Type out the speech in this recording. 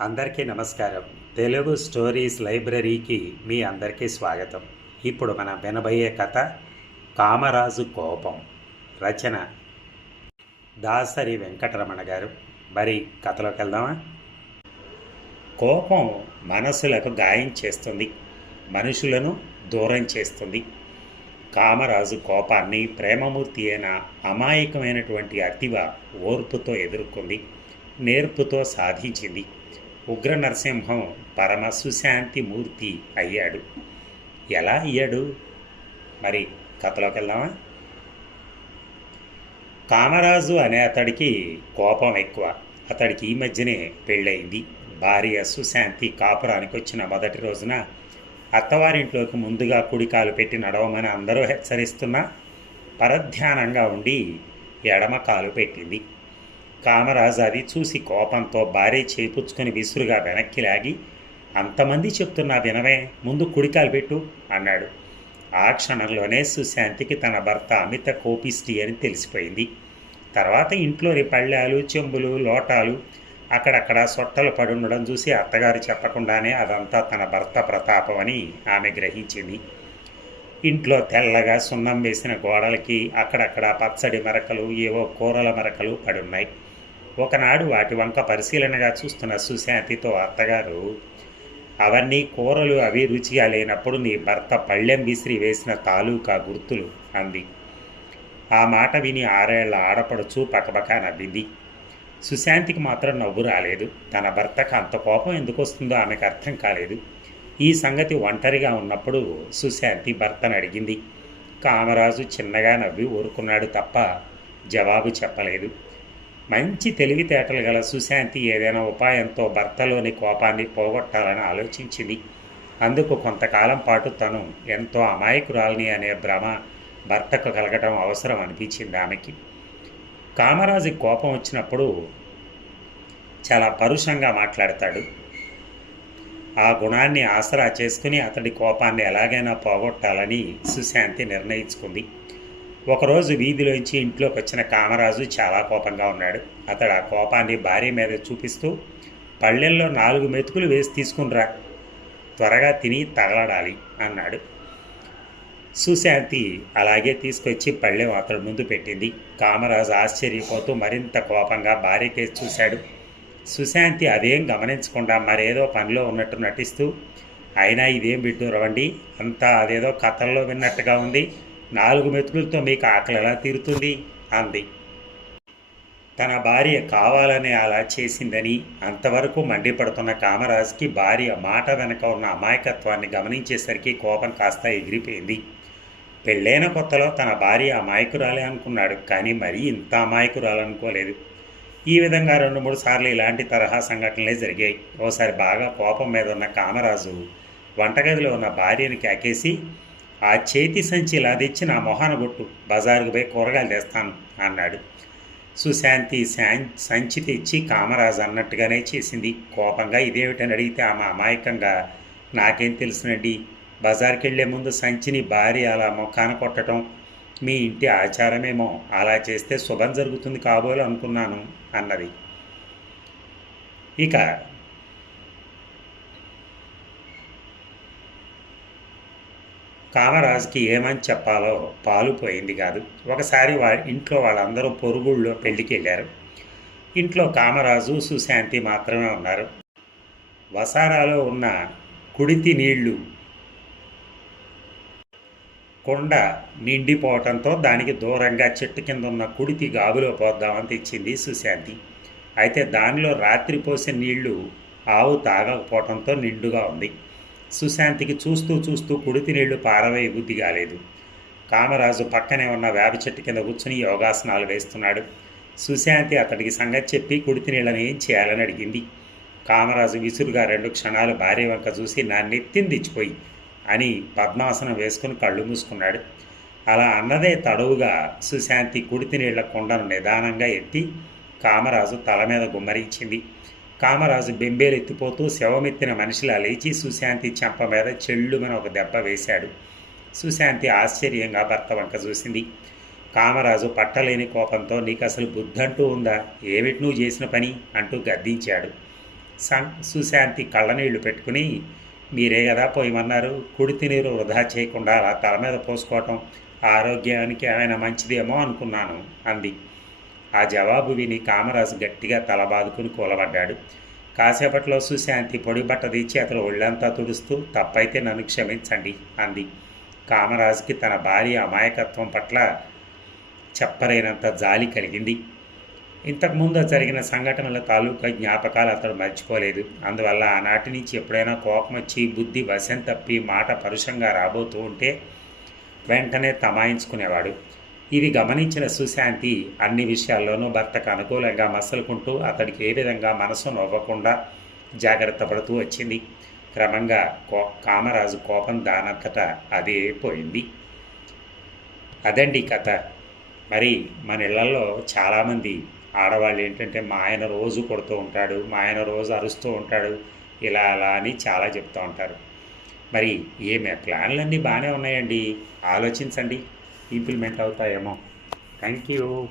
అందరికీ నమస్కారం. తెలుగు స్టోరీస్ లైబ్రరీకి మీ అందరికీ స్వాగతం. ఇప్పుడు మన వినబోయే కథ కామరాజు కోపం. రచన దాసరి వెంకటరమణ గారు. మరి కథలోకి వెళ్దామా? కోపం మనసులకు గాయం చేస్తుంది మనుషులను దూరం చేస్తుంది. కామరాజు కోపాన్ని ప్రేమమూర్తి అయిన అమాయకమైనటువంటి అతివ ఓర్పుతో ఎదుర్కొంది నేర్పుతో సాధించింది. ఉగ్ర నరసింహం పరమ సుశాంతి మూర్తి అయ్యాడు. ఎలా అయ్యాడు? మరి కథలోకి వెళ్దామా? కామరాజు అనే అతడికి కోపం ఎక్కువ. అతడికి ఈ మధ్యనే పెళ్ళయింది. భార్య సుశాంతి కాపురానికి వచ్చిన మొదటి రోజున అత్తవారింట్లోకి ముందుగా కుడికాలు పెట్టి నడవమని అందరూ హెచ్చరిస్తున్నా పరధ్యానంగా ఉండి ఎడమ కాలు పెట్టింది. కామరాజు అది చూసి కోపంతో భార్య చేపుచ్చుకొని విసురుగా వెనక్కి లాగి అంతమంది చెప్తున్నా వినవే ముందు కుడికాలు పెట్టు అన్నాడు. ఆ క్షణంలోనే సుశాంతికి తన భర్త అమిత కోపిష్టి అని తెలిసిపోయింది. తర్వాత ఇంట్లోని పళ్ళాలు చెంబులు లోటాలు అక్కడక్కడ సొట్టలు పడుండడం చూసి అత్తగారు చెప్పకుండానే అదంతా తన భర్త ప్రతాపం అని ఆమె గ్రహించింది. ఇంట్లో తెల్లగా సున్నం వేసిన గోడలకి అక్కడక్కడ పచ్చడి మరకలు ఏవో కూరల మరకలు పడున్నాయి. ఒకనాడు వాటి వంక పరిశీలనగా చూస్తున్న సుశాంతితో అత్తగారు అవన్నీ కూరలు అవి రుచిగా లేనప్పుడు నీ భర్త పళ్ళెం విసిరి వేసిన తాలూకా గుర్తులు అంది. ఆ మాట విని ఆరేళ్ళ ఆడపడుచు పకపక నవ్వింది. సుశాంతికి మాత్రం నవ్వు రాలేదు. తన భర్తకు అంత కోపం ఎందుకు వస్తుందో ఆమెకు అర్థం కాలేదు. ఈ సంగతి ఒంటరిగా ఉన్నప్పుడు సుశాంతి భర్తను అడిగింది. కామరాజు చిన్నగా నవ్వి ఊరుకున్నాడు తప్ప జవాబు చెప్పలేదు. మంచి తెలివితేటలు గల సుశాంతి ఏదైనా ఉపాయంతో భర్తలోని కోపాన్ని పోగొట్టాలని ఆలోచించింది. అందుకు కొంతకాలం పాటు తను ఎంతో అమాయకురాలిని అనే భ్రమ భర్తకు కలగటం అవసరం అనిపించింది ఆమెకి. కామరాజు కోపం వచ్చినప్పుడు చాలా పరుషంగా మాట్లాడతాడు. ఆ గుణాన్ని ఆసరా చేసుకుని అతడి కోపాన్ని ఎలాగైనా పోగొట్టాలని సుశాంతి నిర్ణయించుకుంది. ఒకరోజు వీధిలోంచి ఇంట్లోకి వచ్చిన కామరాజు చాలా కోపంగా ఉన్నాడు. అతడు ఆ కోపాన్ని భార్య మీద చూపిస్తూ పళ్ళెల్లో నాలుగు మెతుకులు వేసి తీసుకునిరా త్వరగా తిని తగలడాలి అన్నాడు. సుశాంతి అలాగే తీసుకొచ్చి పళ్ళెం అతడి ముందు పెట్టింది. కామరాజు ఆశ్చర్యపోతూ మరింత కోపంగా భార్యకే చూశాడు. సుశాంతి అదేం గమనించకుండా మరేదో పనిలో ఉన్నట్టు నటిస్తూ అయినా ఇదేం బిడ్డు రవండి అంతా అదేదో కథల్లో విన్నట్టుగా ఉంది నాలుగు మెతుకులతో మీకు ఆకలి ఎలా తీరుతుంది? అంది. తన భార్య కావాలనే అలా చేసిందని అంతవరకు మండిపడుతున్న కామరాజుకి భార్య మాట వెనక ఉన్న అమాయకత్వాన్ని గమనించేసరికి కోపం కాస్త ఎగిరిపోయింది. పెళ్ళైన కొత్తలో తన భార్య అమాయకురాలే అనుకున్నాడు కానీ మరీ ఇంత అమాయకురాలు అనుకోలేదు. ఈ విధంగా రెండు మూడు సార్లు ఇలాంటి తరహా సంఘటనలే జరిగాయి. ఓసారి బాగా కోపం మీద ఉన్న కామరాజు వంటగదిలో ఉన్న భార్యని కేకేసి ఆ చేతి సంచి ఇలా తెచ్చి నా మొహాన కొట్టు బజారుకు పోయి కూరగాయలు తెస్తాను అన్నాడు. సుశాంతి శాం సంచి తెచ్చి కామరాజు అన్నట్టుగానే చేసింది. కోపంగా ఇదేమిటని అడిగితే ఆమె అమాయకంగా నాకేం తెలుసునండి బజార్కి వెళ్ళే ముందు సంచిని భార్య అలా మొఖాన కొట్టడం మీ ఇంటి ఆచారమేమో. అలా చేస్తే శుభం జరుగుతుంది కాబోలు అనుకున్నాను అన్నది. ఇక కామరాజుకి ఏమని చెప్పాలో పాలు పోయింది కాదు. ఒకసారి వా ఇంట్లో వాళ్ళందరూ పొరుగుళ్ళో పెళ్ళికి వెళ్ళారు ఇంట్లో కామరాజు సుశాంతి మాత్రమే ఉన్నారు. వసారాలో ఉన్న కుడితి నీళ్ళు కొండ నిండిపోవటంతో దానికి దూరంగా చెట్టు కింద ఉన్న కుడితి గాబులో పోద్దామని తెచ్చింది సుశాంతి. అయితే దానిలో రాత్రి పోసిన నీళ్ళు ఆవు తాగకపోవటంతో నిండుగా ఉంది. సుశాంతికి చూస్తూ చూస్తూ కుడితి నీళ్ళు పారవే బుద్ధి కాలేదు. కామరాజు పక్కనే ఉన్న వేప చెట్టు కింద కూర్చుని యోగాసనాలు వేస్తున్నాడు. సుశాంతి అతడికి సంగతి చెప్పి కుడితి నీళ్ళని ఏం చేయాలని అడిగింది. కామరాజు విసురుగా రెండు క్షణాలు భార్య వంక చూసి నా నెత్తిందిచ్చిపోయి అని పద్మాసనం వేసుకుని కళ్ళు మూసుకున్నాడు. అలా అన్నదే తడవుగా సుశాంతి కుడితి నీళ్ళ కొండను నిదానంగా ఎత్తి కామరాజు తల మీద గుమ్మరించింది. కామరాజు బెంబేలెత్తిపోతూ శవమెత్తిన మనిషిలా లేచి సుశాంతి చెంప మీద చెల్లుమని ఒక దెబ్బ వేశాడు. సుశాంతి ఆశ్చర్యంగా భర్త వంక చూసింది. కామరాజు పట్టలేని కోపంతో నీకు అసలు బుద్ధంటూ ఉందా? ఏమిటి నువ్వు చేసిన పని? అంటూ గద్దించాడు. సం సుశాంతి కళ్ళనీళ్ళు పెట్టుకుని మీరే కదా పోయమన్నారు? కుడితి నీరు వృధా చేయకుండా అలా తల మీద పోసుకోవటం ఆరోగ్యానికి ఏమైనా మంచిదేమో అనుకున్నాను అంది. ఆ జవాబు విని కామరాజు గట్టిగా తలబాదుకుని కూలబడ్డాడు. కాసేపట్లో సుశాంతి పొడి బట్ట తీసి అతను ఒళ్ళంతా తుడుస్తూ తప్పైతే నన్ను క్షమించండి అంది. కామరాజుకి తన భార్య అమాయకత్వం పట్ల చెప్పలేనంత జాలి కలిగింది. ఇంతకుముందు జరిగిన సంఘటనల తాలూకా జ్ఞాపకాలు అతడు మర్చిపోలేదు. అందువల్ల ఆనాటి నుంచి ఎప్పుడైనా కోపం వచ్చి బుద్ధి వశం తప్పి మాట పరుషంగా రాబోతూ ఉంటే వెంటనే తమాయించుకునేవాడు. ఇది గమనించిన సుశాంతి అన్ని విషయాల్లోనూ భర్తకు అనుకూలంగా మసలుకుంటూ అతడికి ఏ విధంగా మనసు నవ్వకుండా జాగ్రత్త పడుతూ వచ్చింది. క్రమంగా కో కామరాజు కోపం దానంతటా అదే పోయింది. అదండి కథ. మరి మన ఇళ్ళలో చాలామంది ఆడవాళ్ళు ఏంటంటే మా ఆయన రోజు కొడుతూ ఉంటాడు మా ఆయన రోజు అరుస్తూ ఉంటాడు ఇలా అలా అని చాలా చెప్తూ ఉంటారు. మరి ఏమే ప్లాన్లన్నీ బాగానే ఉన్నాయండి? ఆలోచించండి. ఇంప్లిమెంట్ అవుతాయేమో. Thank you.